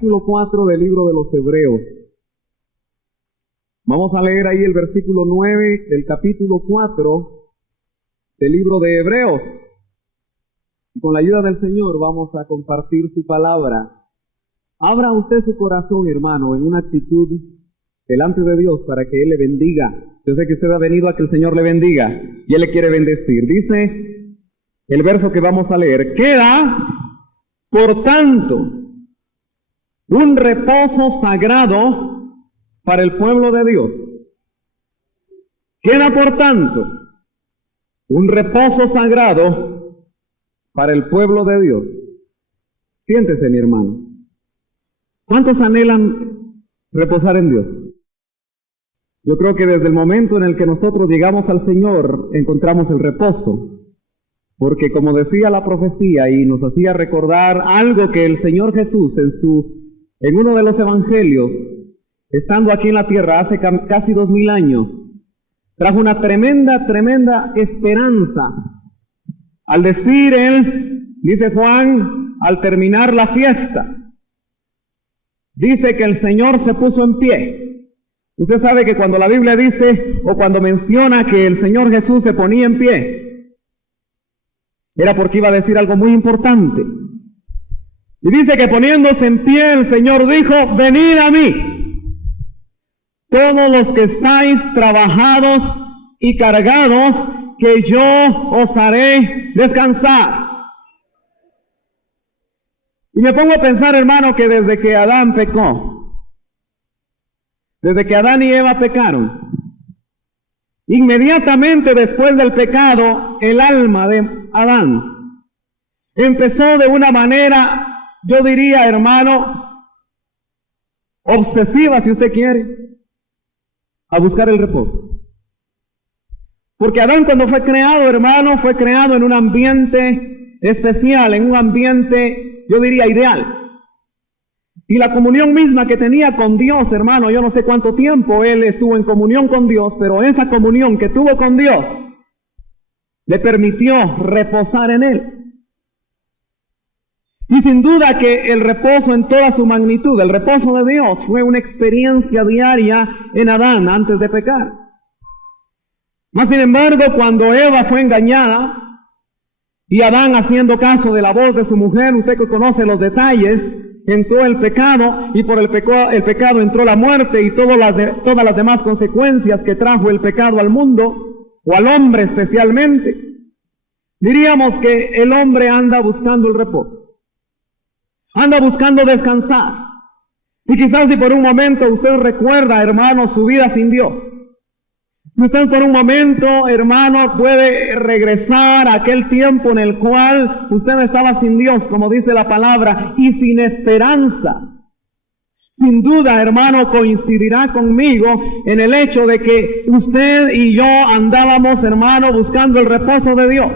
capítulo 4 del libro de los Hebreos. Vamos a leer ahí el versículo 9 del capítulo 4 del libro de Hebreos. Y con la ayuda del Señor vamos a compartir su palabra. Abra usted su corazón, hermano, en una actitud delante de Dios para que Él le bendiga. Yo sé que usted ha venido a que el Señor le bendiga y Él le quiere bendecir. Dice el verso que vamos a leer: queda, por tanto, un reposo sagrado para el pueblo de Dios. Queda, por tanto, un reposo sagrado para el pueblo de Dios. Siéntese, mi hermano. ¿Cuántos anhelan reposar en Dios? Yo creo que desde el momento en el que nosotros llegamos al Señor, encontramos el reposo. Porque como decía la profecía y nos hacía recordar algo que el Señor Jesús en uno de los evangelios, estando aquí en la tierra hace casi 2000 años, trajo una tremenda esperanza. Al decir él, dice Juan, al terminar la fiesta, dice que el Señor se puso en pie. Usted sabe que cuando la Biblia dice, o cuando menciona que el Señor Jesús se ponía en pie, era porque iba a decir algo muy importante. Y dice que poniéndose en pie, el Señor dijo: venid a mí, todos los que estáis trabajados y cargados, que yo os haré descansar. Y me pongo a pensar, hermano, que desde que Adán pecó, desde que Adán y Eva pecaron, inmediatamente después del pecado, el alma de Adán empezó de una manera, yo diría, hermano, obsesiva, si usted quiere, a buscar el reposo. Porque Adán, cuando fue creado, hermano, fue creado en un ambiente especial, en un ambiente, yo diría, ideal. Y la comunión misma que tenía con Dios, hermano, yo no sé cuánto tiempo él estuvo en comunión con Dios, pero esa comunión que tuvo con Dios le permitió reposar en Él. Y sin duda que el reposo en toda su magnitud, el reposo de Dios, fue una experiencia diaria en Adán antes de pecar. Mas sin embargo, cuando Eva fue engañada y Adán, haciendo caso de la voz de su mujer, usted que conoce los detalles, entró el pecado, y por el pecado entró la muerte y todas las demás consecuencias que trajo el pecado al mundo, o al hombre especialmente. Diríamos que el hombre anda buscando el reposo, anda buscando descansar. Y quizás si por un momento usted recuerda, hermano, su vida sin Dios, si usted por un momento, hermano, puede regresar a aquel tiempo en el cual usted estaba sin Dios, como dice la palabra, y sin esperanza, sin duda, hermano, coincidirá conmigo en el hecho de que usted y yo andábamos, hermano, buscando el reposo de Dios.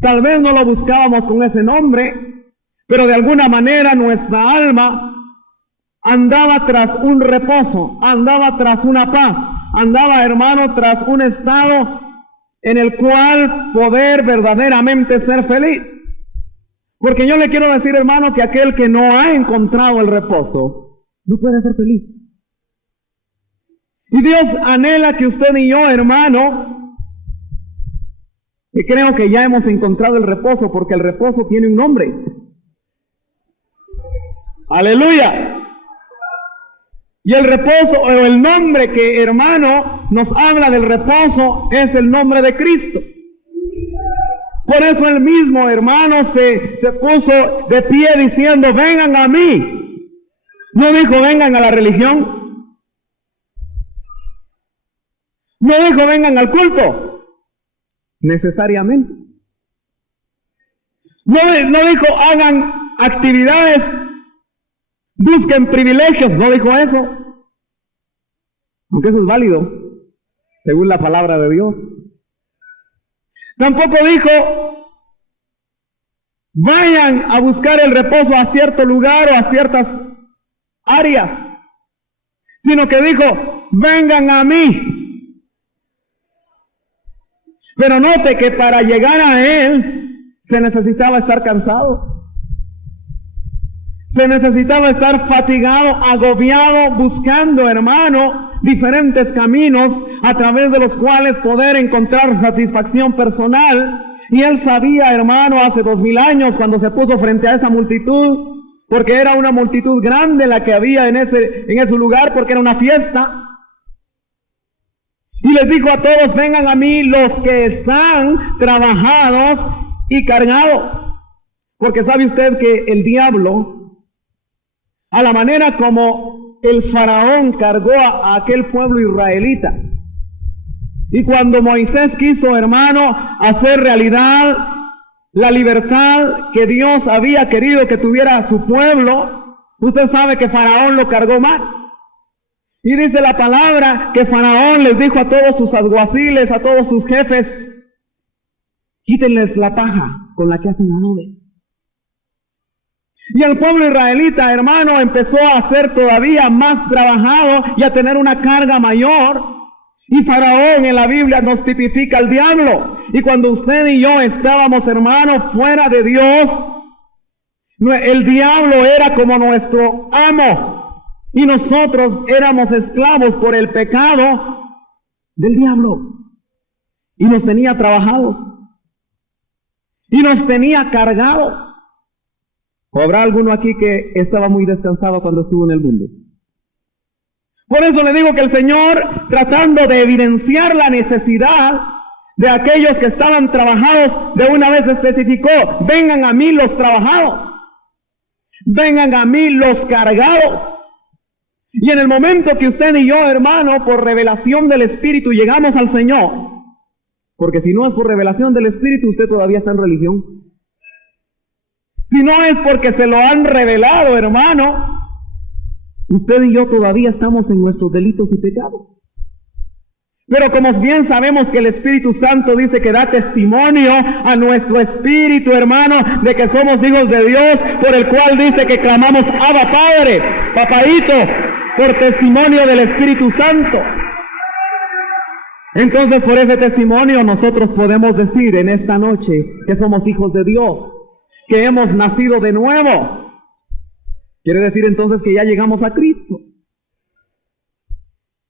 Tal vez no lo buscábamos con ese nombre, pero de alguna manera nuestra alma andaba tras un reposo, andaba tras una paz, andaba, hermano, tras un estado en el cual poder verdaderamente ser feliz. Porque yo le quiero decir, hermano, que aquel que no ha encontrado el reposo no puede ser feliz. Y Dios anhela que usted y yo, hermano, y creo que ya hemos encontrado el reposo, porque el reposo tiene un nombre. ¡Aleluya! Y el reposo, o el nombre que, hermano, nos habla del reposo, es el nombre de Cristo. Por eso él mismo, hermano, se puso de pie diciendo: vengan a mí. No dijo: vengan a la religión. No dijo: vengan al culto, necesariamente. No dijo: hagan actividades, busquen privilegios. No dijo eso, aunque eso es válido según la palabra de Dios. Tampoco dijo: vayan a buscar el reposo a cierto lugar o a ciertas áreas, sino que dijo: vengan a mí. Pero note que para llegar a Él se necesitaba estar cansado. Se necesitaba estar fatigado, agobiado, buscando, hermano, diferentes caminos a través de los cuales poder encontrar satisfacción personal. Y él sabía, hermano, hace 2000 años, cuando se puso frente a esa multitud, porque era una multitud grande la que había en ese lugar, porque era una fiesta. Y les dijo a todos: vengan a mí los que están trabajados y cargados. Porque sabe usted que el diablo, a la manera como el faraón cargó a aquel pueblo israelita, y cuando Moisés quiso, hermano, hacer realidad la libertad que Dios había querido que tuviera su pueblo, usted sabe que Faraón lo cargó más. Y dice la palabra que Faraón les dijo a todos sus alguaciles, a todos sus jefes: quítenles la paja con la que hacen adobes. Y el pueblo israelita, hermano, empezó a ser todavía más trabajado y a tener una carga mayor. Y Faraón en la Biblia nos tipifica al diablo. Y cuando usted y yo estábamos, hermanos, fuera de Dios, el diablo era como nuestro amo. Y nosotros éramos esclavos por el pecado del diablo. Y nos tenía trabajados. Y nos tenía cargados. ¿O habrá alguno aquí que estaba muy descansado cuando estuvo en el mundo? Por eso le digo que el Señor, tratando de evidenciar la necesidad de aquellos que estaban trabajados, de una vez especificó: vengan a mí los trabajados, vengan a mí los cargados. Y en el momento que usted y yo, hermano, por revelación del Espíritu llegamos al Señor, porque si no es por revelación del Espíritu, usted todavía está en religión. Si no es porque se lo han revelado, hermano, usted y yo todavía estamos en nuestros delitos y pecados. Pero como bien sabemos que el Espíritu Santo dice que da testimonio a nuestro espíritu, hermano, de que somos hijos de Dios, por el cual dice que clamamos: Abba Padre, papaíto, por testimonio del Espíritu Santo. Entonces, por ese testimonio nosotros podemos decir en esta noche que somos hijos de Dios, que hemos nacido de nuevo. Quiere decir entonces que ya llegamos a Cristo.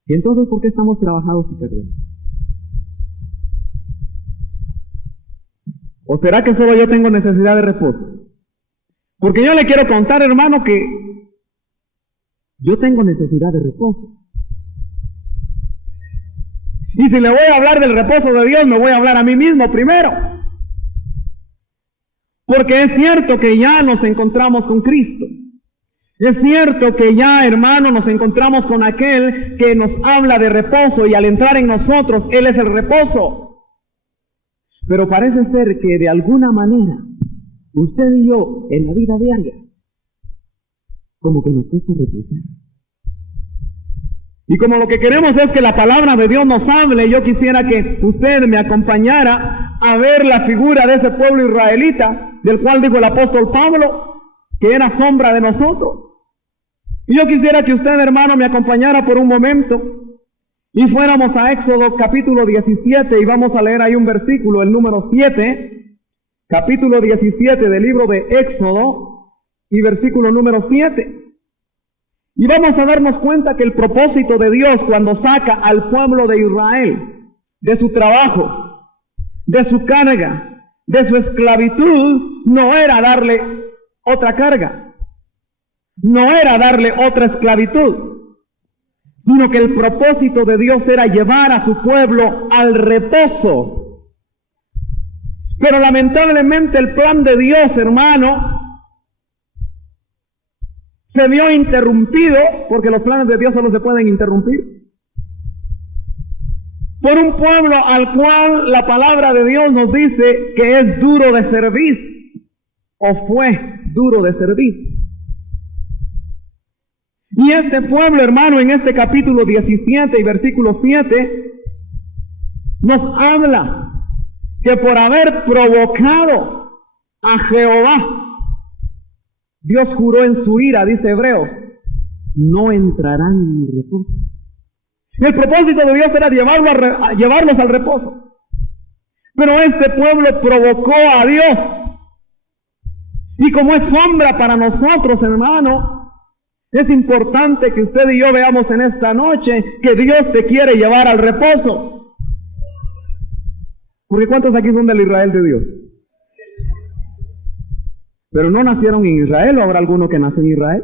¿Y entonces por qué estamos trabajados y perdidos? ¿O será que solo yo tengo necesidad de reposo? Porque yo le quiero contar, hermano, que yo tengo necesidad de reposo. Y si le voy a hablar del reposo de Dios, me voy a hablar a mí mismo primero. Porque es cierto que ya nos encontramos con Cristo. Es cierto que ya, hermano, nos encontramos con aquel que nos habla de reposo, y al entrar en nosotros, Él es el reposo. Pero parece ser que de alguna manera, usted y yo, en la vida diaria, como que nos cuesta reposar. Y como lo que queremos es que la palabra de Dios nos hable, yo quisiera que usted me acompañara a ver la figura de ese pueblo israelita, del cual dijo el apóstol Pablo, que era sombra de nosotros. Y yo quisiera que usted, hermano, me acompañara por un momento y fuéramos a Éxodo capítulo 17, y vamos a leer ahí un versículo, el número 7, capítulo 17 del libro de Éxodo, y versículo número 7. Y vamos a darnos cuenta que el propósito de Dios cuando saca al pueblo de Israel de su trabajo, de su carga, de su esclavitud, no era darle otra carga, no era darle otra esclavitud, sino que el propósito de Dios era llevar a su pueblo al reposo. Pero lamentablemente el plan de Dios, hermano, se vio interrumpido, porque los planes de Dios solo se pueden interrumpir, por un pueblo al cual la palabra de Dios nos dice que es duro de servir, o fue duro de servir. Y este pueblo, hermano, en este capítulo 17 y versículo 7, nos habla que por haber provocado a Jehová, Dios juró en su ira, dice Hebreos, no entrarán en mi reposo. El propósito de Dios era llevarlos al reposo. Pero este pueblo provocó a Dios. Y como es sombra para nosotros, hermano, es importante que usted y yo veamos en esta noche que Dios te quiere llevar al reposo. Porque ¿cuántos aquí son del Israel de Dios? Pero no nacieron en Israel, ¿o habrá alguno que nació en Israel?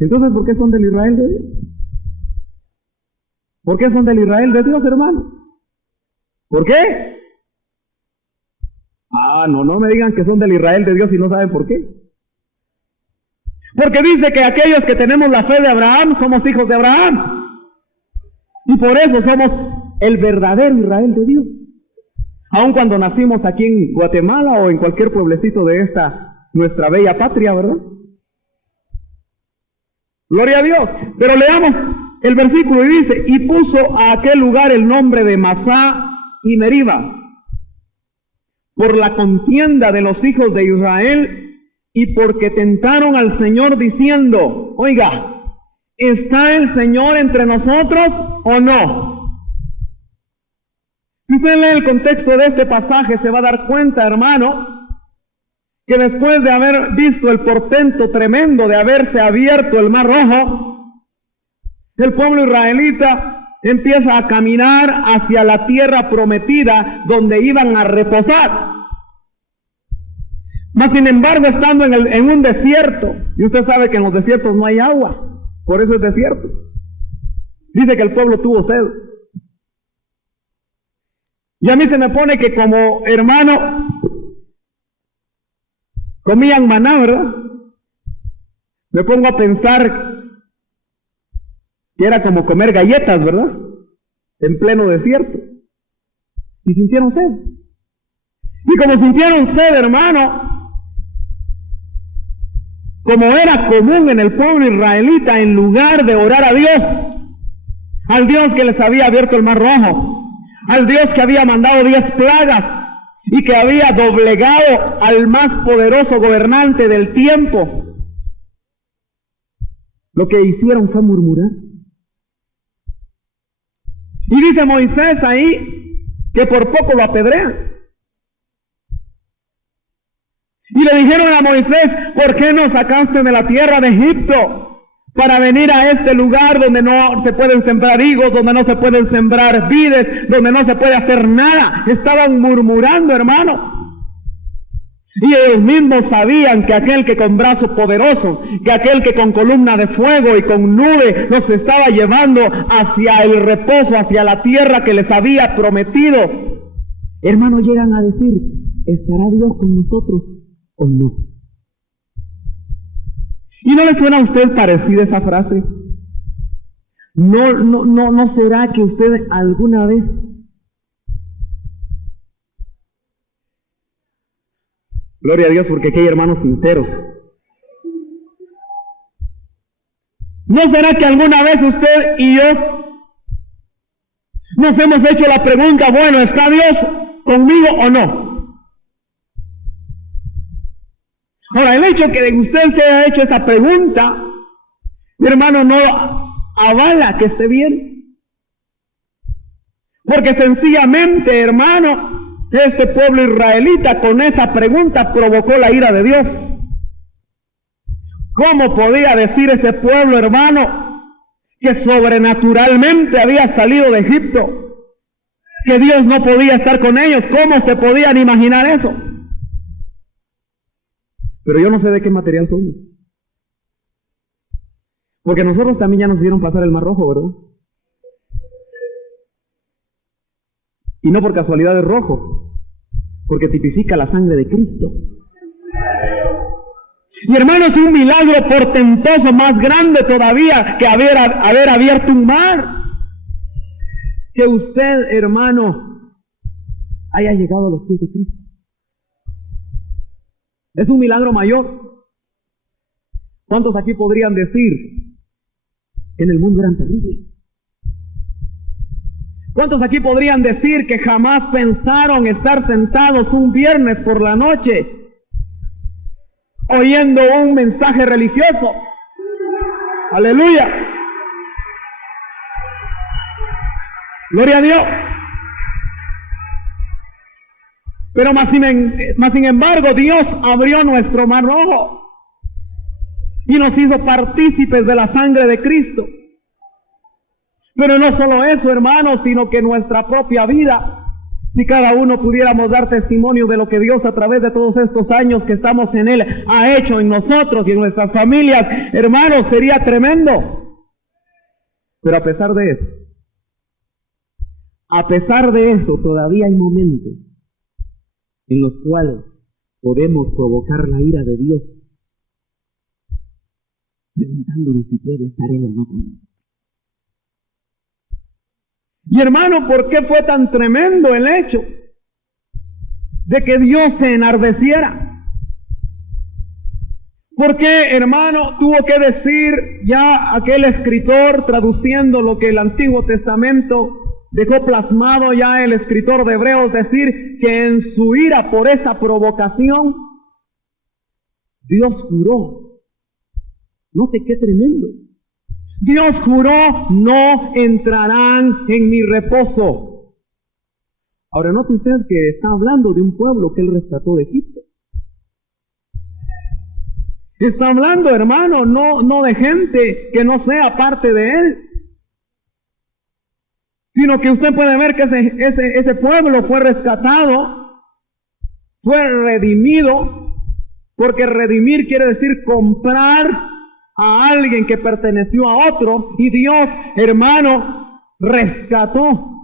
Entonces, ¿por qué son del Israel de Dios? ¿Por qué son del Israel de Dios, hermano? ¿Por qué? No me digan que son del Israel de Dios y no saben por qué. Porque dice que aquellos que tenemos la fe de Abraham somos hijos de Abraham. Y por eso somos el verdadero Israel de Dios. Aun cuando nacimos aquí en Guatemala o en cualquier pueblecito de esta, nuestra bella patria, ¿verdad? Gloria a Dios. Pero leamos el versículo y dice, y puso a aquel lugar el nombre de Masá y Meriba, por la contienda de los hijos de Israel, y porque tentaron al Señor diciendo, oiga, ¿está el Señor entre nosotros o no? Si usted lee el contexto de este pasaje, se va a dar cuenta, hermano, que después de haber visto el portento tremendo de haberse abierto el Mar Rojo, el pueblo israelita empieza a caminar hacia la tierra prometida donde iban a reposar. Mas sin embargo, estando en un desierto, y usted sabe que en los desiertos no hay agua, por eso es desierto. Dice que el pueblo tuvo sed. Y a mí se me pone que como hermano comían maná, ¿verdad? Me pongo a pensar que era como comer galletas, ¿verdad? En pleno desierto. Y sintieron sed. Y como sintieron sed, hermano, como era común en el pueblo israelita, en lugar de orar a Dios, al Dios que les había abierto el Mar Rojo, al Dios que había mandado 10 plagas y que había doblegado al más poderoso gobernante del tiempo, lo que hicieron fue murmurar. Y dice Moisés ahí que por poco lo apedrean. Y le dijeron a Moisés, ¿por qué nos sacaste de la tierra de Egipto para venir a este lugar donde no se pueden sembrar higos, donde no se pueden sembrar vides, donde no se puede hacer nada? Estaban murmurando, hermano. Y ellos mismos sabían que aquel que con brazo poderoso, que aquel que con columna de fuego y con nube los estaba llevando hacia el reposo, hacia la tierra que les había prometido. Hermano, llegan a decir, ¿estará Dios con nosotros o no? ¿Y no le suena a usted parecida esa frase? ¿No será que usted alguna vez gloria a Dios porque aquí hay hermanos sinceros? ¿No será que alguna vez usted y yo nos hemos hecho la pregunta, bueno, ¿está Dios conmigo o no? Ahora, el hecho que usted se haya hecho esa pregunta, mi hermano, no avala que esté bien. Porque sencillamente, hermano, este pueblo israelita con esa pregunta provocó la ira de Dios. ¿Cómo podía decir ese pueblo, hermano, que sobrenaturalmente había salido de Egipto? Que Dios no podía estar con ellos. ¿Cómo se podían imaginar eso? Pero yo no sé de qué material somos. Porque nosotros también ya nos hicieron pasar el Mar Rojo, ¿verdad? Y no por casualidad es rojo, porque tipifica la sangre de Cristo. Y hermanos, un milagro portentoso más grande todavía que haber abierto un mar. Que usted, hermano, haya llegado a los pies de Cristo. Es un milagro mayor. ¿Cuántos aquí podrían decir que en el mundo eran terribles? ¿Cuántos aquí podrían decir que jamás pensaron estar sentados un viernes por la noche oyendo un mensaje religioso? ¡Aleluya! ¡Gloria a Dios! Pero más sin embargo, Dios abrió nuestro mar rojo y nos hizo partícipes de la sangre de Cristo. Pero no solo eso, hermanos, sino que nuestra propia vida, si cada uno pudiéramos dar testimonio de lo que Dios a través de todos estos años que estamos en Él ha hecho en nosotros y en nuestras familias, hermanos, sería tremendo. Pero a pesar de eso, todavía hay momentos en los cuales podemos provocar la ira de Dios, preguntándonos si puede estar Él o no con nosotros. Y hermano, ¿por qué fue tan tremendo el hecho de que Dios se enardeciera? ¿Por qué, hermano, tuvo que decir ya aquel escritor, traduciendo lo que el Antiguo Testamento dejó plasmado ya el escritor de Hebreos, decir que en su ira por esa provocación, Dios juró? Note qué tremendo. Dios juró, no entrarán en mi reposo. Ahora note usted que está hablando de un pueblo que Él rescató de Egipto. Está hablando, hermano, no de gente que no sea parte de Él, sino que usted puede ver que ese pueblo fue rescatado, fue redimido, porque redimir quiere decir comprar a alguien que perteneció a otro, y Dios, hermano, rescató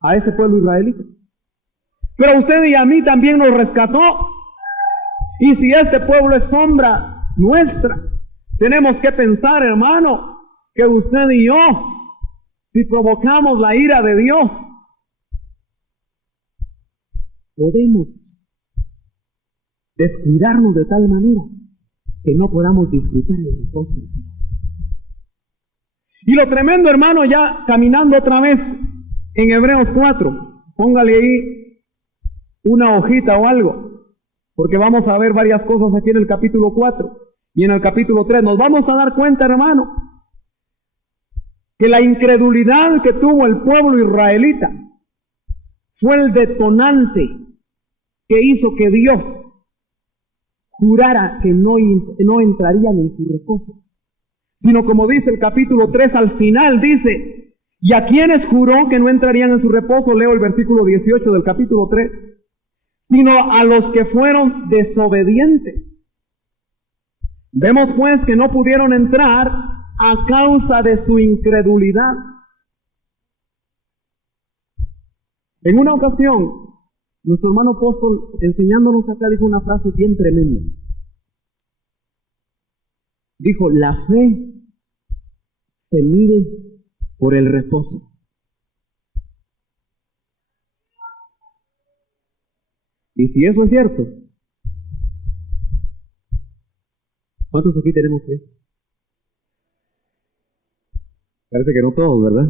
a ese pueblo israelita. Pero a usted y a mí también nos rescató. Y si este pueblo es sombra nuestra, tenemos que pensar, hermano, que usted y yo, si provocamos la ira de Dios, podemos descuidarnos de tal manera que no podamos disfrutar el reposo de Dios. Y lo tremendo, hermano, ya caminando otra vez en Hebreos 4, póngale ahí una hojita o algo, porque vamos a ver varias cosas aquí en el capítulo 4 y en el capítulo 3. Nos vamos a dar cuenta, hermano, que la incredulidad que tuvo el pueblo israelita fue el detonante que hizo que Dios jurara que no entrarían en su reposo, sino como dice el capítulo 3 al final, dice, y a quienes juró que no entrarían en su reposo, leo el versículo 18 del capítulo 3, sino a los que fueron desobedientes. Vemos pues que no pudieron entrar a causa de su incredulidad. En una ocasión, nuestro hermano apóstol, enseñándonos acá, dijo una frase bien tremenda. Dijo, la fe se mide por el reposo. Y si eso es cierto, ¿cuántos aquí tenemos fe? Parece que no todos, ¿verdad?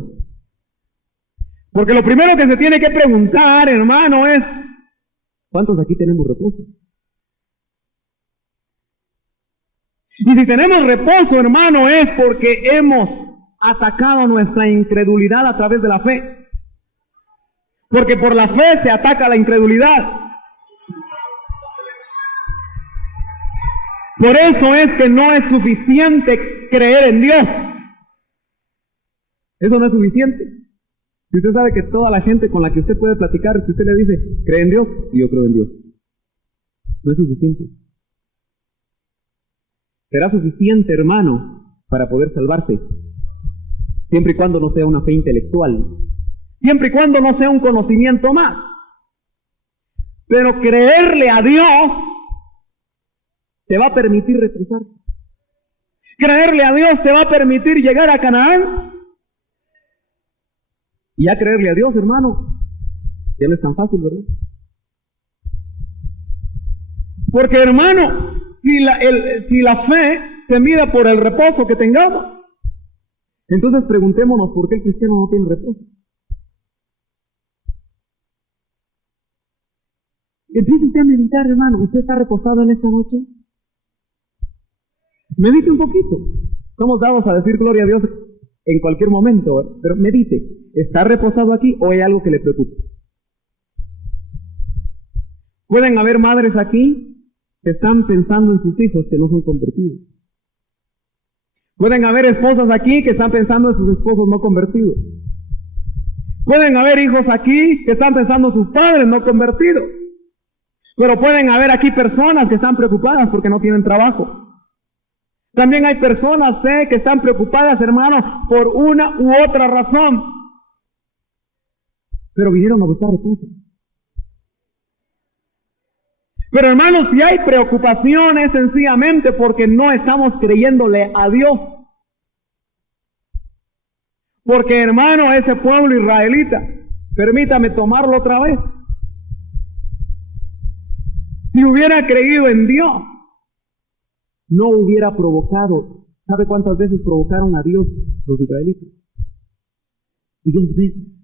Porque lo primero que se tiene que preguntar, hermano, es ¿cuántos aquí tenemos reposo? Y si tenemos reposo, hermano, es porque hemos atacado nuestra incredulidad a través de la fe. Porque por la fe se ataca la incredulidad. Por eso es que no es suficiente creer en Dios. Eso no es suficiente. Si usted sabe que toda la gente con la que usted puede platicar, si usted le dice, ¿cree en Dios? Sí, yo creo en Dios. No es suficiente. Será suficiente, hermano, para poder salvarse, siempre y cuando no sea una fe intelectual, siempre y cuando no sea un conocimiento más. Pero creerle a Dios te va a permitir reposar. Creerle a Dios te va a permitir llegar a Canaán. Y ya creerle a Dios, hermano, ya no es tan fácil, ¿verdad? Porque, hermano, si la fe se mide por el reposo que tengamos, entonces preguntémonos por qué el cristiano no tiene reposo. Empiece usted a meditar, hermano. ¿Usted está reposado en esta noche? Medite un poquito. Estamos dados a decir gloria a Dios en cualquier momento, pero medite. ¿Está reposado aquí o hay algo que le preocupe? Pueden haber madres aquí que están pensando en sus hijos que no son convertidos. Pueden haber esposas aquí que están pensando en sus esposos no convertidos. Pueden haber hijos aquí que están pensando en sus padres no convertidos. Pero pueden haber aquí personas que están preocupadas porque no tienen trabajo. También hay personas, que están preocupadas, hermano, por una u otra razón. Pero vinieron a buscar reposo. Pero hermanos, si hay preocupación es sencillamente porque no estamos creyéndole a Dios. Porque hermano, ese pueblo israelita, permítame tomarlo otra vez. Si hubiera creído en Dios, no hubiera provocado. ¿Sabe cuántas veces provocaron a Dios los israelitas? 10 veces.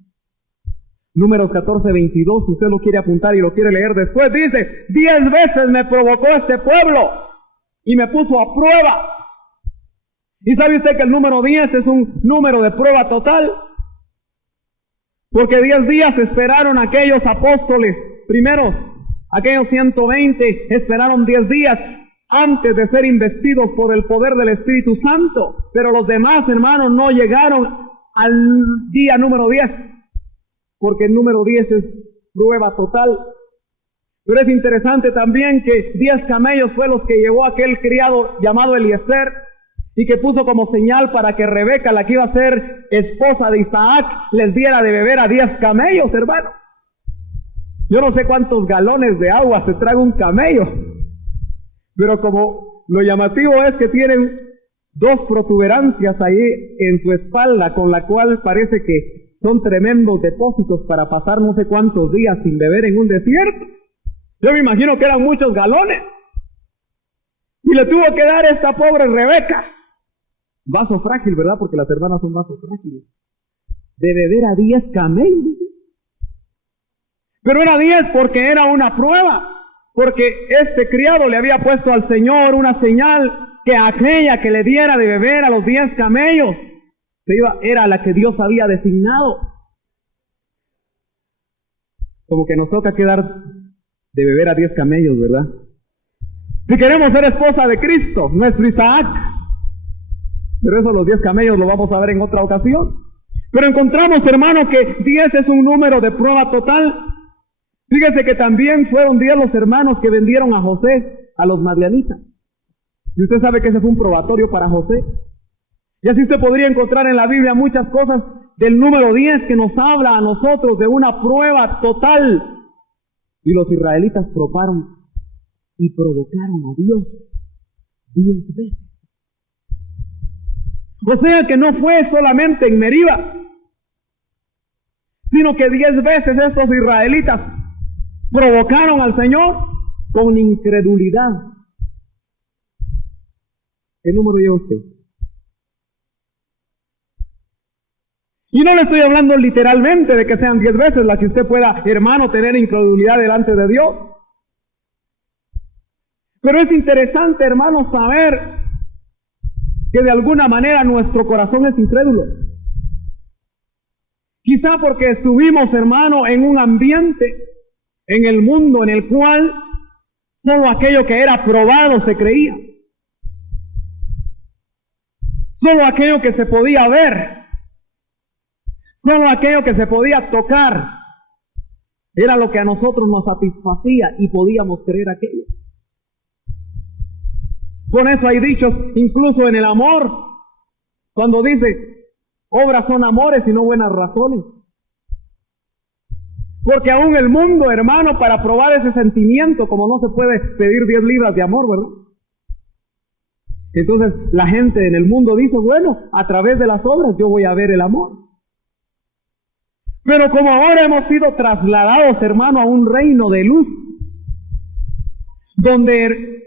Números 14:22, si usted lo quiere apuntar y lo quiere leer después, dice, 10 veces me provocó este pueblo y me puso a prueba. ¿Y sabe usted que el número 10 es un número de prueba total? Porque 10 días esperaron aquellos apóstoles primeros, aquellos 120 esperaron 10 días antes de ser investidos por el poder del Espíritu Santo. Pero los demás, hermanos, no llegaron al día número 10. Porque el número 10 es prueba total. Pero es interesante también que 10 camellos fue los que llevó aquel criado llamado Eliezer y que puso como señal para que Rebeca, la que iba a ser esposa de Isaac, les diera de beber a 10 camellos, hermano. Yo no sé cuántos galones de agua se traga un camello, pero como lo llamativo es que tienen 2 protuberancias ahí en su espalda, con la cual parece que son tremendos depósitos para pasar no sé cuántos días sin beber en un desierto. Yo me imagino que eran muchos galones. Y le tuvo que dar esta pobre Rebeca, vaso frágil, ¿verdad? Porque las hermanas son vasos frágiles, de beber a 10 camellos. Pero era 10 porque era una prueba, porque este criado le había puesto al Señor una señal que aquella que le diera de beber a los 10 camellos era la que Dios había designado. Como que nos toca quedar de beber a 10 camellos, ¿verdad? Si queremos ser esposa de Cristo, nuestro Isaac. Pero eso los 10 camellos lo vamos a ver en otra ocasión. Pero encontramos, hermano, que 10 es un número de prueba total. Fíjese que también fueron 10 los hermanos que vendieron a José a los madianitas. Y usted sabe que ese fue un probatorio para José. Y así usted podría encontrar en la Biblia muchas cosas del número 10 que nos habla a nosotros de una prueba total. Y los israelitas probaron y provocaron a Dios 10 veces. O sea que no fue solamente en Meriba, sino que 10 veces estos israelitas provocaron al Señor con incredulidad. ¿Qué número lleva usted? Y no le estoy hablando literalmente de que sean 10 veces la que usted pueda, hermano, tener incredulidad delante de Dios. Pero es interesante, hermano, saber que de alguna manera nuestro corazón es incrédulo. Quizá porque estuvimos, hermano, en un ambiente, en el mundo en el cual solo aquello que era probado se creía. Solo aquello que se podía ver. Solo aquello que se podía tocar era lo que a nosotros nos satisfacía y podíamos creer aquello. Por eso hay dichos incluso en el amor, cuando dice, obras son amores y no buenas razones. Porque aún el mundo, hermano, para probar ese sentimiento, como no se puede pedir 10 libras de amor, ¿verdad? Entonces la gente en el mundo dice, bueno, a través de las obras yo voy a ver el amor. Pero como ahora hemos sido trasladados, hermano, a un reino de luz, donde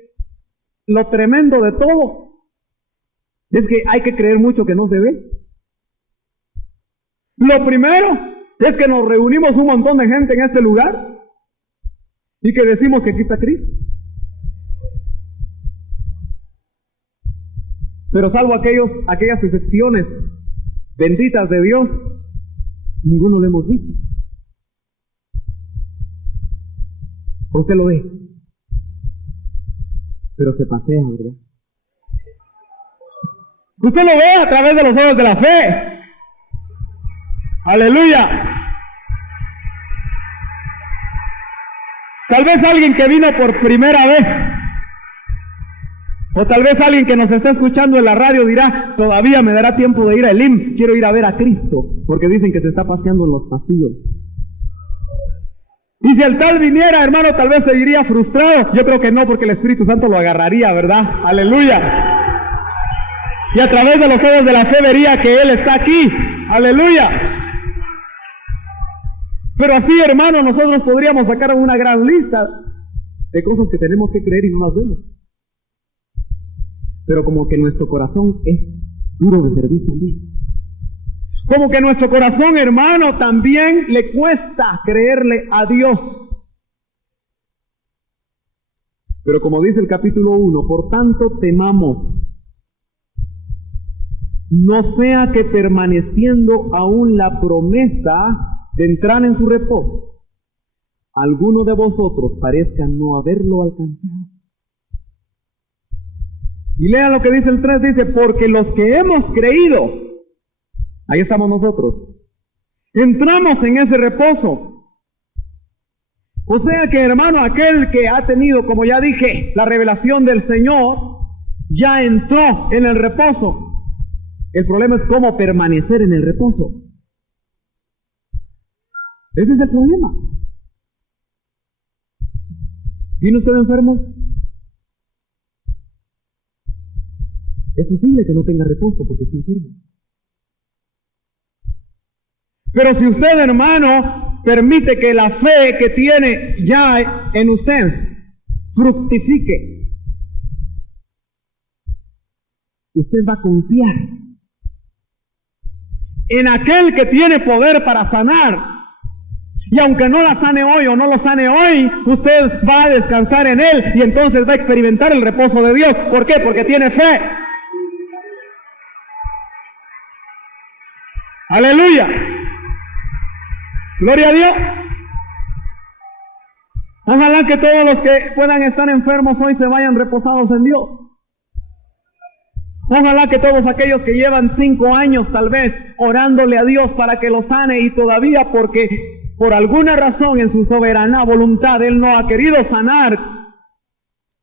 lo tremendo de todo es que hay que creer mucho que no se ve. Lo primero es que nos reunimos un montón de gente en este lugar y que decimos que aquí está Cristo. Pero salvo aquellas excepciones benditas de Dios, ninguno lo hemos visto. Usted lo ve, pero se pasea, ¿verdad? Usted lo ve a través de los ojos de la fe. Aleluya. Tal vez alguien que vino por primera vez, o tal vez alguien que nos está escuchando en la radio dirá, todavía me dará tiempo de ir a Elim, quiero ir a ver a Cristo, porque dicen que se está paseando en los pasillos. Y si el tal viniera, hermano, tal vez se iría frustrado. Yo creo que no, porque el Espíritu Santo lo agarraría, ¿verdad? Aleluya. Y a través de los ojos de la fe vería que Él está aquí. Aleluya. Pero así, hermano, nosotros podríamos sacar una gran lista de cosas que tenemos que creer y no las vemos. Pero como que nuestro corazón es duro de servir también. Como que nuestro corazón, hermano, también le cuesta creerle a Dios. Pero como dice el capítulo 1, por tanto temamos, no sea que permaneciendo aún la promesa de entrar en su reposo, alguno de vosotros parezca no haberlo alcanzado. Y lea lo que dice el 3, dice, porque los que hemos creído, ahí estamos nosotros, entramos en ese reposo. O sea que, hermano, aquel que ha tenido, como ya dije, la revelación del Señor, ya entró en el reposo. El problema es cómo permanecer en el reposo. Ese es el problema. ¿Viene usted enfermo? Es posible que no tenga reposo porque está enfermo. Pero si usted, hermano, permite que la fe que tiene ya en usted fructifique, usted va a confiar en aquel que tiene poder para sanar. Y aunque no la sane hoy o no lo sane hoy, usted va a descansar en Él y entonces va a experimentar el reposo de Dios. ¿Por qué? Porque tiene fe. Aleluya. Gloria a Dios. Ojalá que todos los que puedan estar enfermos hoy se vayan reposados en Dios. Ojalá que todos aquellos que llevan 5 años tal vez orándole a Dios para que los sane y todavía porque por alguna razón en su soberana voluntad Él no ha querido sanar,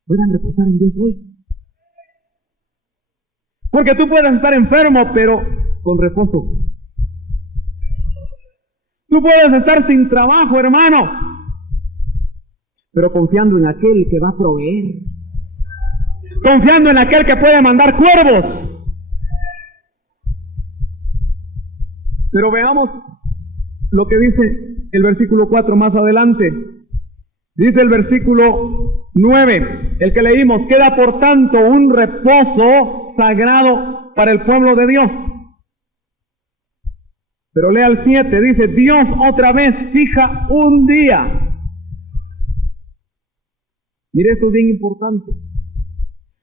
puedan reposar en Dios hoy. Porque tú puedes estar enfermo pero con reposo. Tú puedes estar sin trabajo, hermano, pero confiando en aquel que va a proveer. Confiando en aquel que puede mandar cuervos. Pero veamos lo que dice el versículo 4 más adelante. Dice el versículo 9, el que leímos, queda por tanto un reposo sagrado para el pueblo de Dios. Pero lea el 7, dice, Dios otra vez fija un día. Mire, esto es bien importante.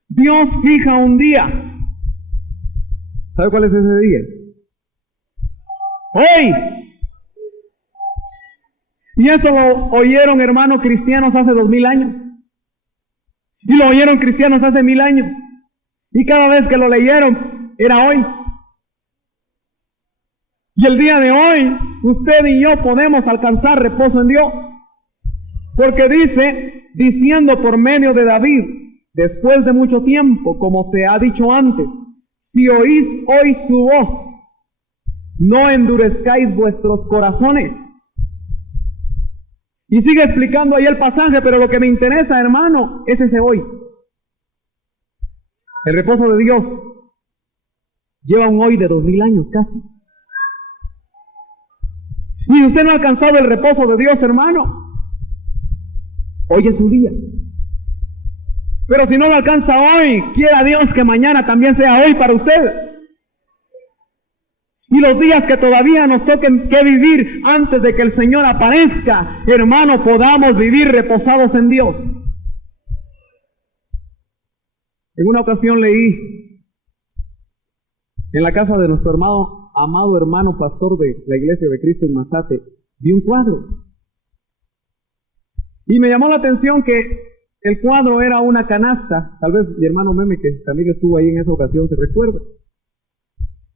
Dios fija un día. ¿Sabe cuál es ese día? Hoy. Y esto lo oyeron, hermanos cristianos, hace 2000 años. Y lo oyeron cristianos hace 1000 años. Y cada vez que lo leyeron, era hoy. Y el día de hoy, usted y yo podemos alcanzar reposo en Dios. Porque dice, diciendo por medio de David, después de mucho tiempo, como se ha dicho antes, si oís hoy su voz, no endurezcáis vuestros corazones. Y sigue explicando ahí el pasaje, pero lo que me interesa, hermano, es ese hoy. El reposo de Dios lleva un hoy de 2000 años casi. Y usted no ha alcanzado el reposo de Dios, hermano. Hoy es su día. Pero si no lo alcanza hoy, quiera Dios que mañana también sea hoy para usted. Y los días que todavía nos toquen que vivir antes de que el Señor aparezca, hermano, podamos vivir reposados en Dios. En una ocasión leí en la casa de nuestro amado hermano pastor de la Iglesia de Cristo en Mazate, vi un cuadro. Y me llamó la atención que el cuadro era una canasta. Tal vez mi hermano Meme, que también estuvo ahí en esa ocasión, se recuerda.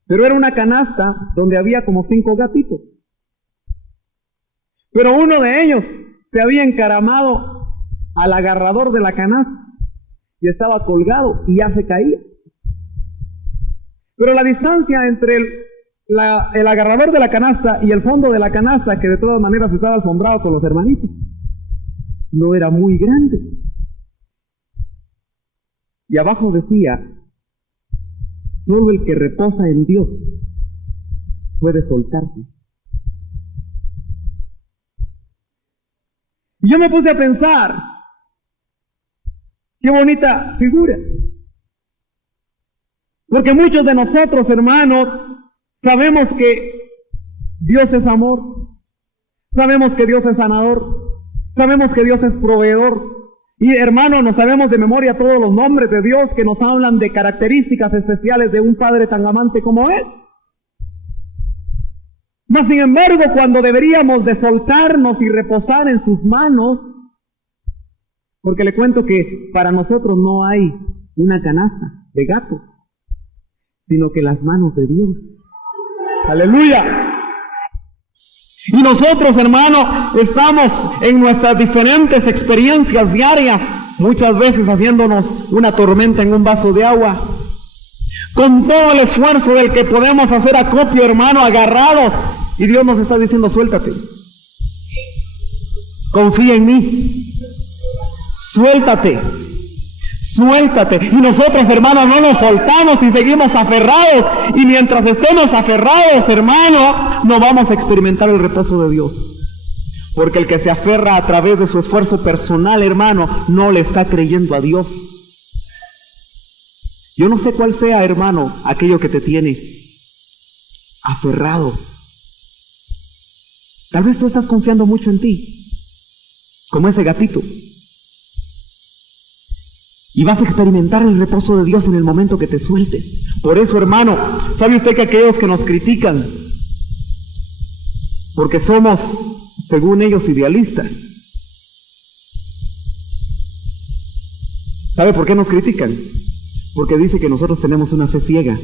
Pero era una canasta donde había como 5 gatitos. Pero uno de ellos se había encaramado al agarrador de la canasta y estaba colgado y ya se caía. Pero la distancia entre el agarrador de la canasta y el fondo de la canasta, que de todas maneras estaba alfombrado con los hermanitos, no era muy grande. Y abajo decía: solo el que reposa en Dios puede soltarse. Y yo me puse a pensar, qué bonita figura. Porque muchos de nosotros, hermanos, sabemos que Dios es amor, sabemos que Dios es sanador, sabemos que Dios es proveedor. Y hermanos, nos sabemos de memoria todos los nombres de Dios que nos hablan de características especiales de un Padre tan amante como Él. Mas sin embargo, cuando deberíamos de soltarnos y reposar en sus manos, porque le cuento que para nosotros no hay una canasta de gatos, sino que las manos de Dios. ¡Aleluya! Y nosotros, hermanos, estamos en nuestras diferentes experiencias diarias, muchas veces haciéndonos una tormenta en un vaso de agua, con todo el esfuerzo del que podemos hacer acopio, hermano, agarrados, y Dios nos está diciendo: suéltate, confía en mí, suéltate, suéltate. Y nosotros, hermanos, no nos soltamos y seguimos aferrados. Y mientras estemos aferrados, hermanos, no vamos a experimentar el reposo de Dios. Porque el que se aferra a través de su esfuerzo personal, hermano, no le está creyendo a Dios. Yo no sé cuál sea, hermano, aquello que te tiene aferrado. Tal vez tú estás confiando mucho en ti, como ese gatito. Y vas a experimentar el reposo de Dios en el momento que te sueltes. Por eso, hermano, ¿sabe usted que aquellos que nos critican, porque somos, según ellos, idealistas? ¿Sabe por qué nos critican? Porque dice que nosotros tenemos una fe ciega.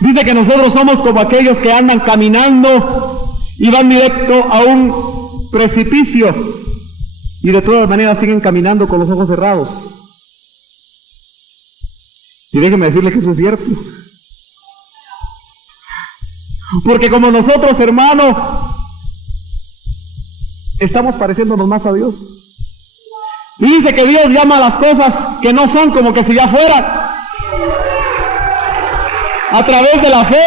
Dice que nosotros somos como aquellos que andan caminando y van directo a un precipicio y de todas maneras siguen caminando con los ojos cerrados. Y déjeme decirle que eso es cierto. Porque como nosotros, hermanos, estamos pareciéndonos más a Dios. Y dice que Dios llama a las cosas que no son como que si ya fueran, a través de la fe.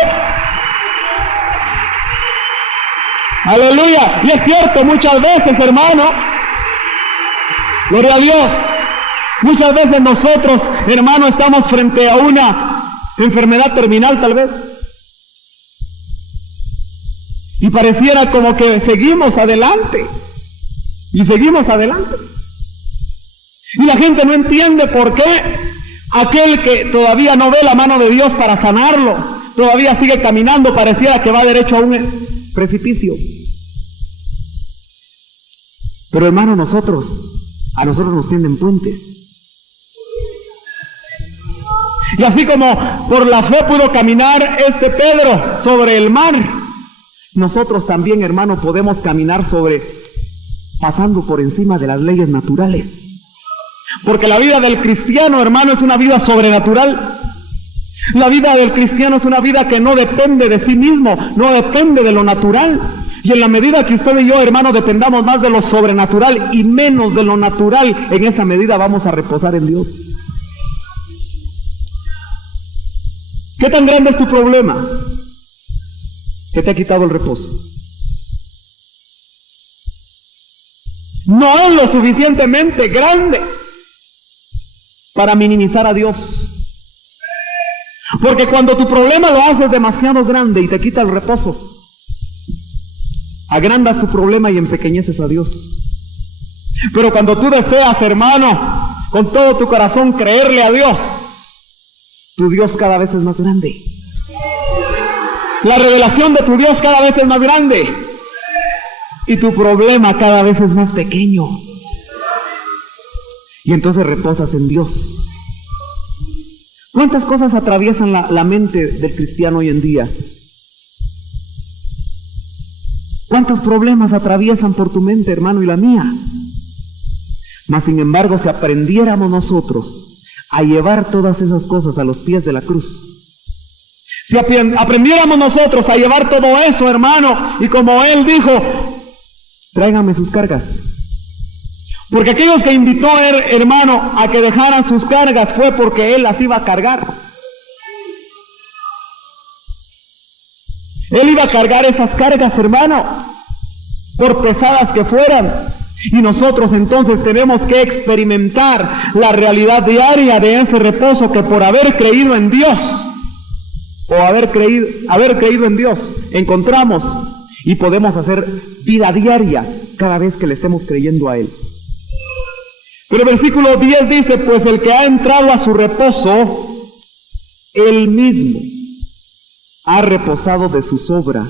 Aleluya. Y es cierto, muchas veces, hermano, gloria a Dios, muchas veces nosotros, hermano, estamos frente a una enfermedad terminal tal vez, y pareciera como que seguimos adelante y seguimos adelante, y la gente no entiende por qué aquel que todavía no ve la mano de Dios para sanarlo todavía sigue caminando, pareciera que va derecho a un precipicio. Pero, hermano, a nosotros nos tienden puentes. Y así como por la fe pudo caminar Pedro sobre el mar, nosotros también, hermano, podemos caminar pasando por encima de las leyes naturales. Porque la vida del cristiano, hermano, es una vida sobrenatural. La vida del cristiano es una vida que no depende de sí mismo, no depende de lo natural. Y en la medida que usted y yo, hermano, dependamos más de lo sobrenatural y menos de lo natural, en esa medida vamos a reposar en Dios. ¿Qué tan grande es tu problema que te ha quitado el reposo? No es lo suficientemente grande para minimizar a Dios. Porque cuando tu problema lo haces demasiado grande y te quita el reposo, agrandas tu problema y empequeñeces a Dios. Pero cuando tú deseas, hermano, con todo tu corazón creerle a Dios, tu Dios cada vez es más grande. La revelación de tu Dios cada vez es más grande. y tu problema cada vez es más pequeño. Y entonces reposas en Dios. ¿Cuántas cosas atraviesan la mente del cristiano hoy en día? ¿Cuántos problemas atraviesan por tu mente, hermano, y la mía? Mas, sin embargo, si aprendiéramos nosotros a llevar todas esas cosas a los pies de la cruz, si aprendiéramos nosotros a llevar todo eso, hermano, y como Él dijo, tráiganme sus cargas. Porque aquellos que invitó, hermano, a que dejaran sus cargas fue porque Él las iba a cargar. Él iba a cargar esas cargas, hermano, por pesadas que fueran. Y nosotros entonces tenemos que experimentar la realidad diaria de ese reposo que por haber creído en Dios, o haber creído en Dios, encontramos y podemos hacer vida diaria cada vez que le estemos creyendo a Él. Pero el versículo 10 dice, pues el que ha entrado a su reposo, Él mismo ha reposado de sus obras.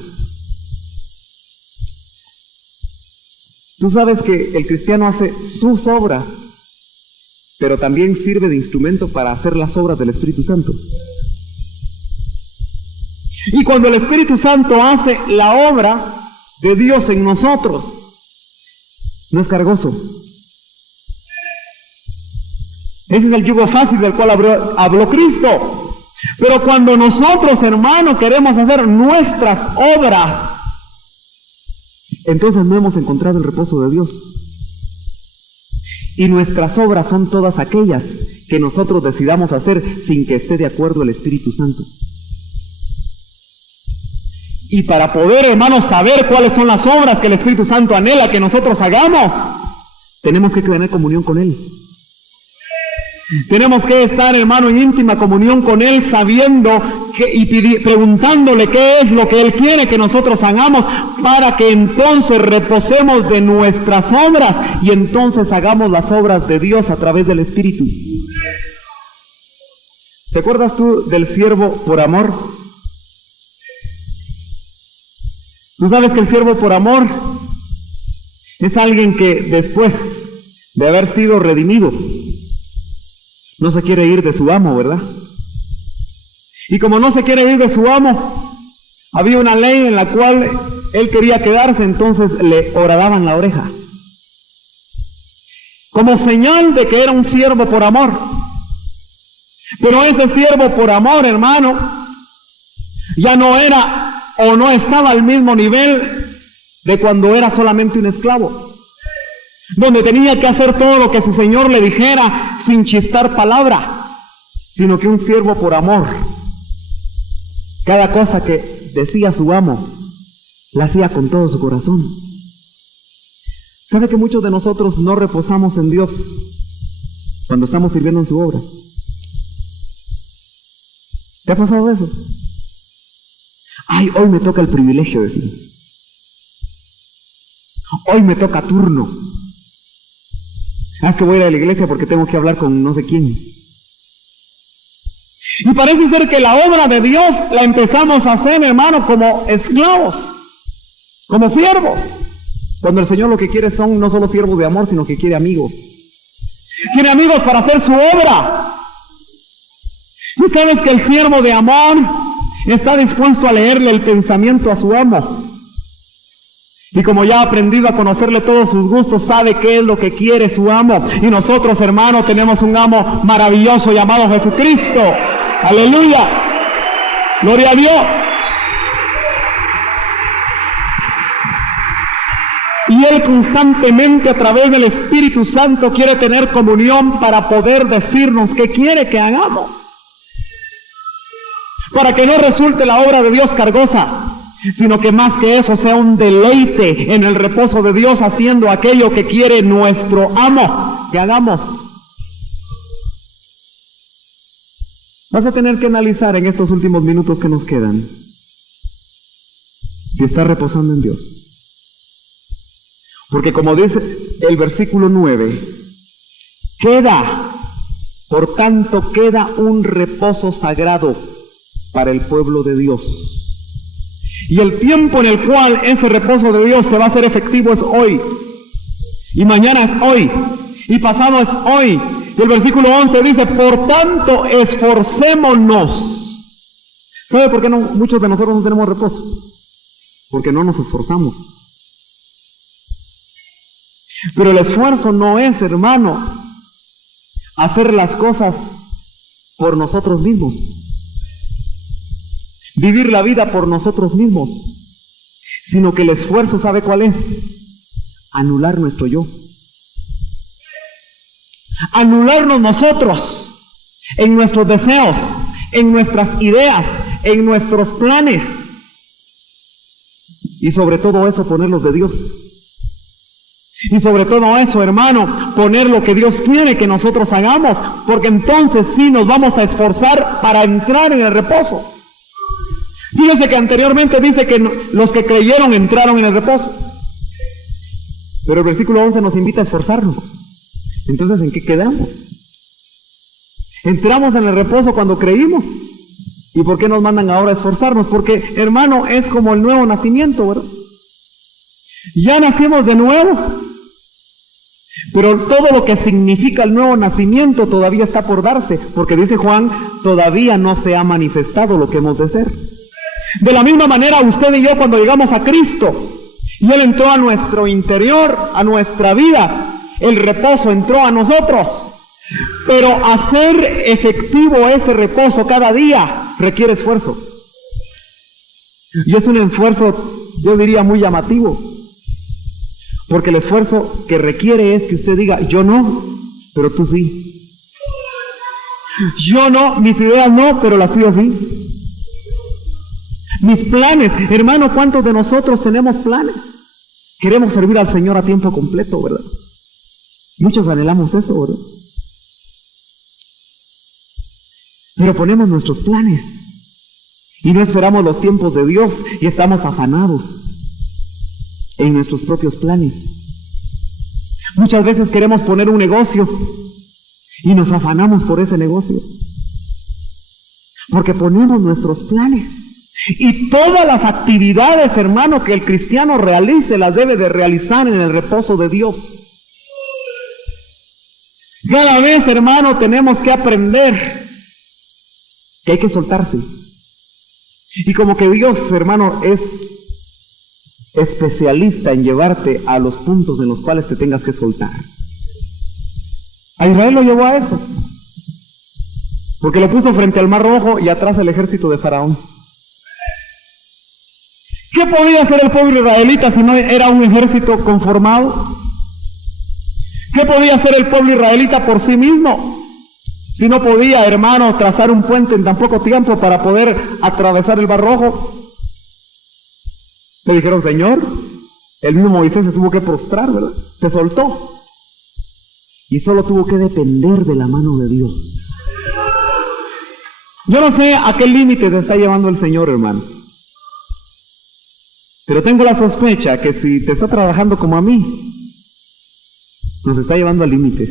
Tú sabes que el cristiano hace sus obras, pero también sirve de instrumento para hacer las obras del Espíritu Santo. Y cuando el Espíritu Santo hace la obra de Dios en nosotros, no es cargoso. Ese es el yugo fácil del cual habló Cristo. Pero cuando nosotros, hermanos, queremos hacer nuestras obras, entonces no hemos encontrado el reposo de Dios. Y nuestras obras son todas aquellas que nosotros decidamos hacer sin que esté de acuerdo el Espíritu Santo. Y para poder, hermanos, saber cuáles son las obras que el Espíritu Santo anhela que nosotros hagamos, tenemos que tener comunión con Él. Tenemos que estar, hermano, en íntima comunión con Él, sabiendo y preguntándole qué es lo que Él quiere que nosotros hagamos, para que entonces reposemos de nuestras obras y entonces hagamos las obras de Dios a través del Espíritu. ¿Te acuerdas tú del siervo por amor? Tú sabes que el siervo por amor es alguien que después de haber sido redimido, no se quiere ir de su amo, ¿verdad? Y como no se quiere ir de su amo, había una ley en la cual él quería quedarse, entonces le horadaban la oreja. Como señal de que era un siervo por amor. Pero ese siervo por amor, hermano, ya no era o no estaba al mismo nivel de cuando era solamente un esclavo, donde tenía que hacer todo lo que su señor le dijera sin chistar palabra, sino que un siervo por amor, cada cosa que decía su amo, la hacía con todo su corazón. ¿Sabe que muchos de nosotros no reposamos en Dios cuando estamos sirviendo en su obra? ¿Te ha pasado eso? Ay, hoy me toca el privilegio de decir. Hoy me toca turno. Es que voy a ir a la iglesia porque tengo que hablar con no sé quién. Y parece ser que la obra de Dios la empezamos a hacer, hermano, como esclavos, como siervos. Cuando el Señor lo que quiere son no solo siervos de amor, sino que quiere amigos. Quiere amigos para hacer su obra. Y sabes que el siervo de amor está dispuesto a leerle el pensamiento a su amo. Y como ya ha aprendido a conocerle todos sus gustos, sabe qué es lo que quiere su amo. Y nosotros, hermanos, tenemos un amo maravilloso llamado Jesucristo. ¡Aleluya! ¡Gloria a Dios! Y Él constantemente a través del Espíritu Santo quiere tener comunión para poder decirnos qué quiere que hagamos. Para que no resulte la obra de Dios cargosa, sino que más que eso sea un deleite en el reposo de Dios, haciendo aquello que quiere nuestro amo que hagamos. Vas a tener que analizar en estos últimos minutos que nos quedan si estás reposando en Dios. Porque como dice el versículo 9, por tanto queda un reposo sagrado para el pueblo de Dios. Y el tiempo en el cual ese reposo de Dios se va a hacer efectivo es hoy. Y mañana es hoy. Y pasado es hoy. Y el versículo 11 dice, por tanto, esforcémonos. ¿Sabe por qué muchos de nosotros no tenemos reposo? Porque no nos esforzamos. Pero el esfuerzo no es, hermano, hacer las cosas por nosotros mismos. Vivir la vida por nosotros mismos. Sino que el esfuerzo, ¿sabe cuál es? Anular nuestro yo. Anularnos nosotros en nuestros deseos, en nuestras ideas, en nuestros planes. Y sobre todo eso, ponerlos de Dios. Y sobre todo eso, hermano, poner lo que Dios quiere que nosotros hagamos, porque entonces sí nos vamos a esforzar para entrar en el reposo. Fíjese que anteriormente dice que los que creyeron entraron en el reposo. Pero el versículo 11 nos invita a esforzarnos. Entonces, ¿en qué quedamos? Entramos en el reposo cuando creímos. ¿Y por qué nos mandan ahora a esforzarnos? Porque, hermano, es como el nuevo nacimiento, ¿verdad? Ya nacimos de nuevo. Pero todo lo que significa el nuevo nacimiento todavía está por darse. Porque dice Juan, todavía no se ha manifestado lo que hemos de ser. De la misma manera, usted y yo cuando llegamos a Cristo, y Él entró a nuestro interior, a nuestra vida, el reposo entró a nosotros. Pero hacer efectivo ese reposo cada día requiere esfuerzo. Y es un esfuerzo, yo diría, muy llamativo. Porque el esfuerzo que requiere es que usted diga, yo no, pero tú sí. Yo no, mis ideas no, pero las tuyas sí. Mis planes, hermano, ¿cuántos de nosotros tenemos planes? Queremos servir al Señor a tiempo completo, ¿verdad? Muchos anhelamos eso, ¿verdad? Pero ponemos nuestros planes y no esperamos los tiempos de Dios y estamos afanados en nuestros propios planes. Muchas veces queremos poner un negocio y nos afanamos por ese negocio porque ponemos nuestros planes. Y todas las actividades, hermano, que el cristiano realice, las debe de realizar en el reposo de Dios. Cada vez, hermano, tenemos que aprender que hay que soltarse. Y como que Dios, hermano, es especialista en llevarte a los puntos en los cuales te tengas que soltar. A Israel lo llevó a eso. Porque lo puso frente al Mar Rojo y atrás el ejército de Faraón. ¿Qué podía hacer el pueblo israelita si no era un ejército conformado? ¿Qué podía hacer el pueblo israelita por sí mismo? Si no podía, hermano, trazar un puente en tan poco tiempo para poder atravesar el Mar Rojo. Le dijeron, Señor, el mismo Moisés se tuvo que prostrar, ¿verdad? Se soltó. Y solo tuvo que depender de la mano de Dios. Yo no sé a qué límite te está llevando el Señor, hermano. Pero tengo la sospecha que si te está trabajando como a mí, nos está llevando al límite.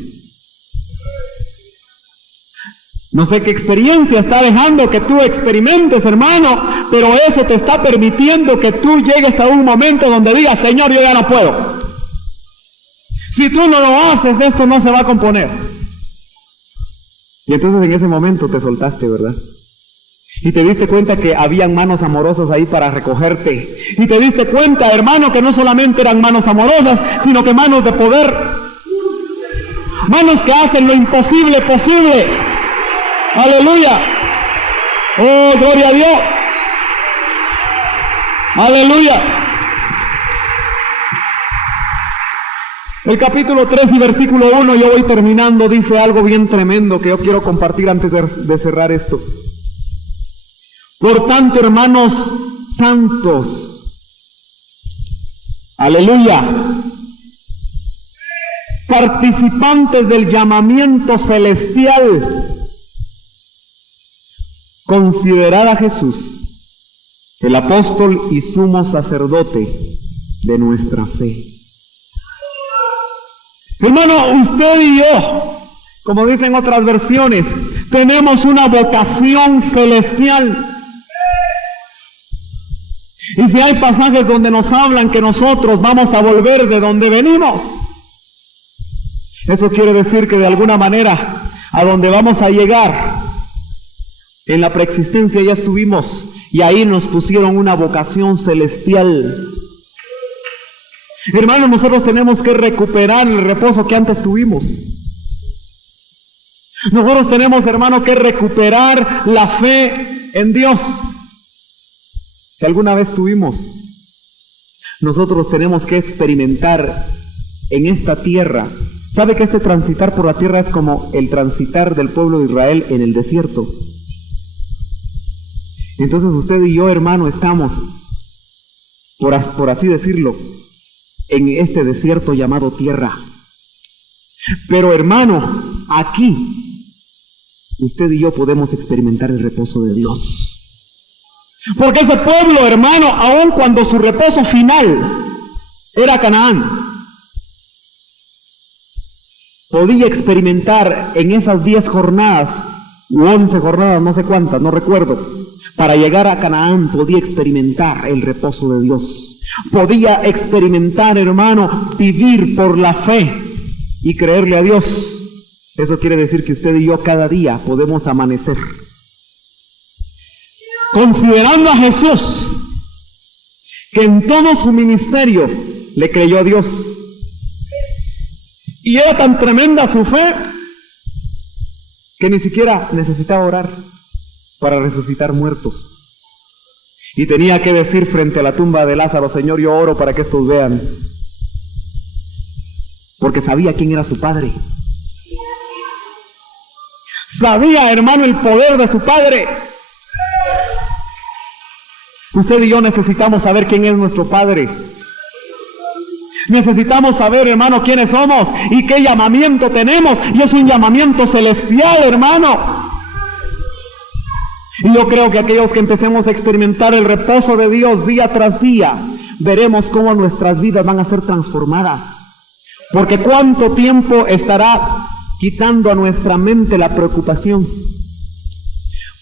No sé qué experiencia está dejando que tú experimentes, hermano, pero eso te está permitiendo que tú llegues a un momento donde digas, Señor, yo ya no puedo. Si tú no lo haces, esto no se va a componer. Y entonces en ese momento te soltaste, ¿verdad? Y te diste cuenta que habían manos amorosas ahí para recogerte. Y te diste cuenta, hermano, que no solamente eran manos amorosas, sino que manos de poder. Manos que hacen lo imposible posible. ¡Aleluya! ¡Oh, gloria a Dios! ¡Aleluya! El capítulo 3 y versículo 1, yo voy terminando, dice algo bien tremendo que yo quiero compartir antes de cerrar esto. Por tanto, hermanos santos, aleluya, participantes del llamamiento celestial, considerad a Jesús, el apóstol y sumo sacerdote de nuestra fe. Hermano, usted y yo, como dicen otras versiones, tenemos una vocación celestial. Y si hay pasajes donde nos hablan que nosotros vamos a volver de donde venimos, eso quiere decir que de alguna manera a donde vamos a llegar, en la preexistencia ya estuvimos y ahí nos pusieron una vocación celestial. Hermanos, nosotros tenemos que recuperar el reposo que antes tuvimos. Nosotros tenemos, hermano, que recuperar la fe en Dios que alguna vez tuvimos. Nosotros tenemos que experimentar en esta tierra. ¿Sabe que este transitar por la tierra es como el transitar del pueblo de Israel en el desierto? Entonces usted y yo, hermano, estamos, por así decirlo, en este desierto llamado tierra. Pero, hermano, aquí usted y yo podemos experimentar el reposo de Dios. Porque ese pueblo, hermano, aun cuando su reposo final era Canaán, podía experimentar en esas 10 jornadas, u 11 jornadas, no sé cuántas, no recuerdo, para llegar a Canaán podía experimentar el reposo de Dios. Podía experimentar, hermano, vivir por la fe y creerle a Dios. Eso quiere decir que usted y yo cada día podemos amanecer considerando a Jesús, que en todo su ministerio le creyó a Dios. Y era tan tremenda su fe que ni siquiera necesitaba orar para resucitar muertos. Y tenía que decir frente a la tumba de Lázaro: Señor, yo oro para que estos vean. Porque sabía quién era su Padre. Sabía, hermano, el poder de su Padre. Usted y yo necesitamos saber quién es nuestro Padre. Necesitamos saber, hermano, quiénes somos y qué llamamiento tenemos. Y es un llamamiento celestial, hermano. Y yo creo que aquellos que empecemos a experimentar el reposo de Dios día tras día, veremos cómo nuestras vidas van a ser transformadas. Porque cuánto tiempo estará quitando a nuestra mente la preocupación.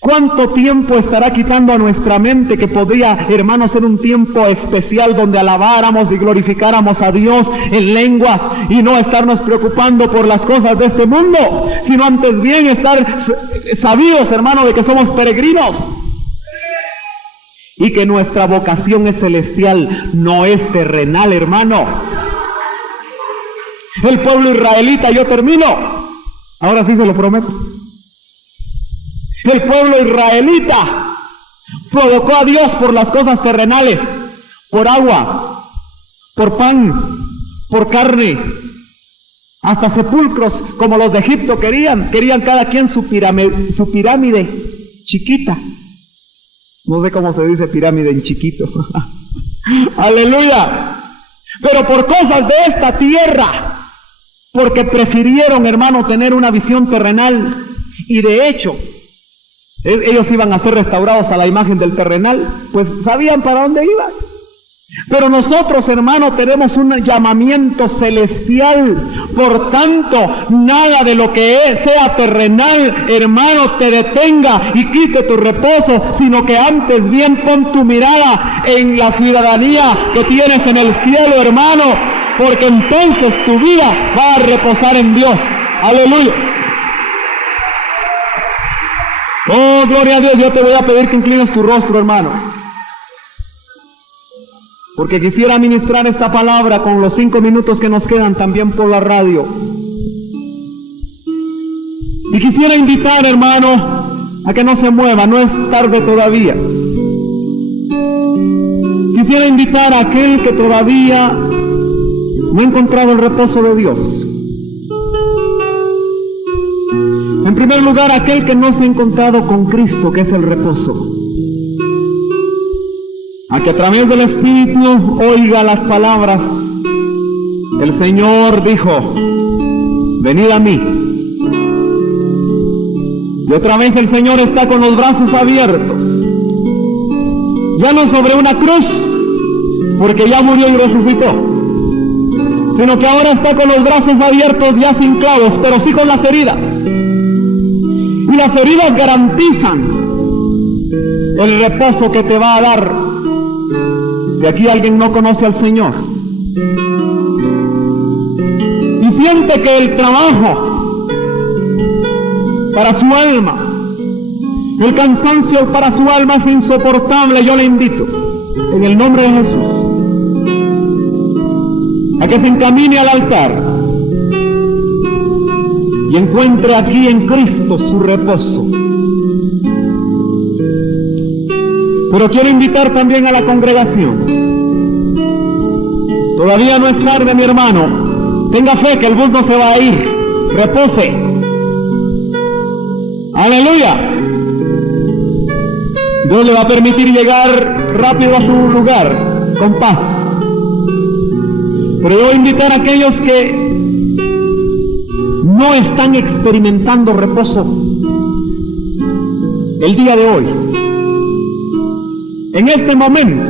¿Cuánto tiempo estará quitando a nuestra mente que podría, hermanos, ser un tiempo especial donde alabáramos y glorificáramos a Dios en lenguas y no estarnos preocupando por las cosas de este mundo, sino antes bien estar sabidos, hermanos, de que somos peregrinos y que nuestra vocación es celestial, no es terrenal, hermano? El pueblo israelita, yo termino, ahora sí se lo prometo. El pueblo israelita provocó a Dios por las cosas terrenales, por agua, por pan, por carne, hasta sepulcros como los de Egipto querían cada quien su pirámide chiquita. No sé cómo se dice pirámide en chiquito. Aleluya. Pero por cosas de esta tierra, porque prefirieron, hermano, tener una visión terrenal, y de hecho ellos iban a ser restaurados a la imagen del terrenal, pues sabían para dónde iban. Pero nosotros, hermanos, tenemos un llamamiento celestial. Por tanto, nada de lo que sea terrenal, hermano, te detenga y quite tu reposo, sino que antes bien pon tu mirada en la ciudadanía que tienes en el cielo, hermano, porque entonces tu vida va a reposar en Dios. Aleluya. Oh, gloria a Dios. Yo te voy a pedir que inclines tu rostro, hermano, porque quisiera ministrar esta palabra con los 5 minutos que nos quedan también por la radio. Y quisiera invitar, hermano, a que no se mueva, no es tarde todavía. Quisiera invitar a aquel que todavía no ha encontrado el reposo de Dios. En primer lugar, aquel que no se ha encontrado con Cristo, que es el reposo. A que a través del Espíritu oiga las palabras. El Señor dijo: venid a mí. Y otra vez el Señor está con los brazos abiertos. Ya no sobre una cruz, porque ya murió y resucitó, sino que ahora está con los brazos abiertos, ya sin clavos, pero sí con las heridas. Y las heridas garantizan el reposo que te va a dar. Si aquí alguien no conoce al Señor y siente que el trabajo para su alma, el cansancio para su alma es insoportable, yo le invito, en el nombre de Jesús, a que se encamine al altar y encuentre aquí en Cristo su reposo. Pero quiero invitar también a la congregación. Todavía no es tarde, mi hermano. Tenga fe que el bus no se va a ir. Repose. Aleluya. Dios le va a permitir llegar rápido a su lugar, con paz. Pero yo voy a invitar a aquellos que no están experimentando reposo el día de hoy, en este momento,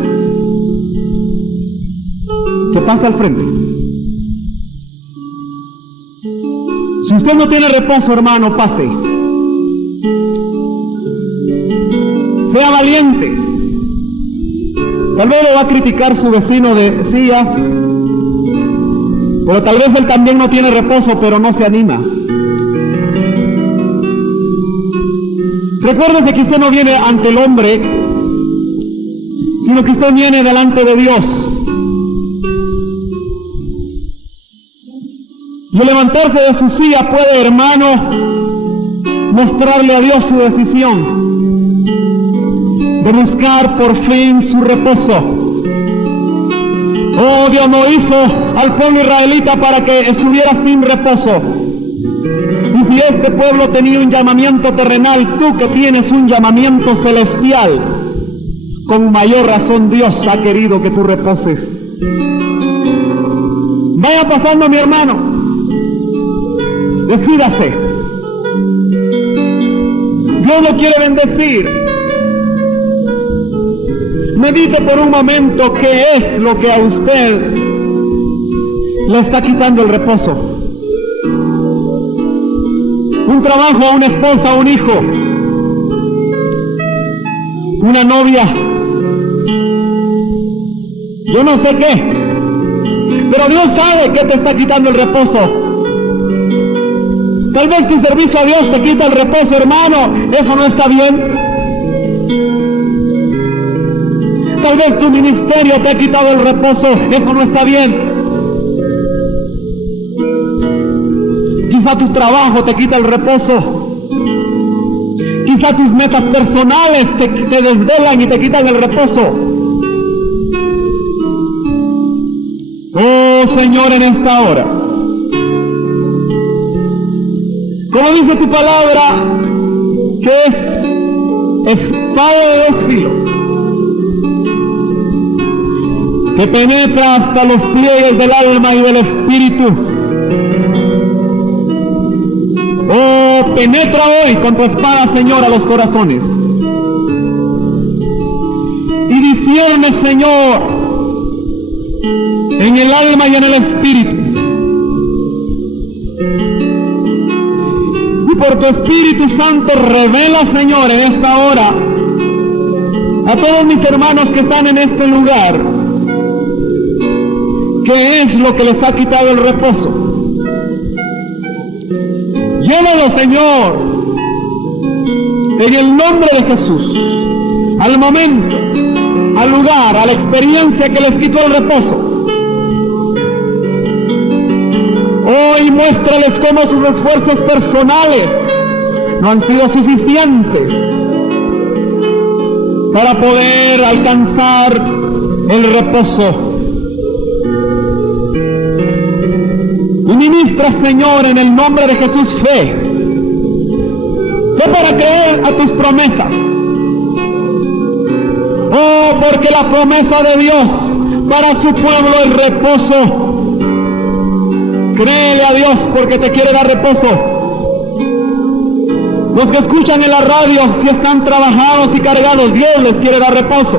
que pasa al frente. Si usted no tiene reposo, hermano, pase. Sea valiente. Tal vez lo va a criticar su vecino de silla, pero tal vez él también no tiene reposo, pero no se anima. Recuérdese que usted no viene ante el hombre, sino que usted viene delante de Dios. Y al levantarse de su silla puede, hermano, mostrarle a Dios su decisión de buscar por fin su reposo. Oh, Dios no hizo al pueblo israelita para que estuviera sin reposo. Y si este pueblo tenía un llamamiento terrenal, tú que tienes un llamamiento celestial, con mayor razón Dios ha querido que tú reposes. Vaya pasando, mi hermano. Decídase. Dios lo quiere bendecir. Medite por un momento qué es lo que a usted le está quitando el reposo. Un trabajo, una esposa, un hijo, una novia, yo no sé qué, pero Dios sabe que te está quitando el reposo. Tal vez tu servicio a Dios te quita el reposo, hermano, eso no está bien. Tal vez tu ministerio te ha quitado el reposo, eso no está bien. Quizá tu trabajo te quita el reposo. Quizá tus metas personales te desvelan y te quitan el reposo. Oh Señor, en esta hora, como dice tu palabra, que es espada de dos filos, que penetra hasta los pliegues del alma y del espíritu. Oh, penetra hoy con tu espada, Señor, a los corazones. Y discierne, Señor, en el alma y en el espíritu. Y por tu Espíritu Santo revela, Señor, en esta hora a todos mis hermanos que están en este lugar, ¿qué es lo que les ha quitado el reposo? Llévalo, Señor, en el nombre de Jesús, al momento, al lugar, a la experiencia que les quitó el reposo. Hoy muéstrales cómo sus esfuerzos personales no han sido suficientes para poder alcanzar el reposo. Y ministra, Señor, en el nombre de Jesús, fe para creer a tus promesas. Oh, porque la promesa de Dios para su pueblo es reposo. Créele a Dios porque te quiere dar reposo. Los que escuchan en la radio, si están trabajados y cargados, Dios les quiere dar reposo.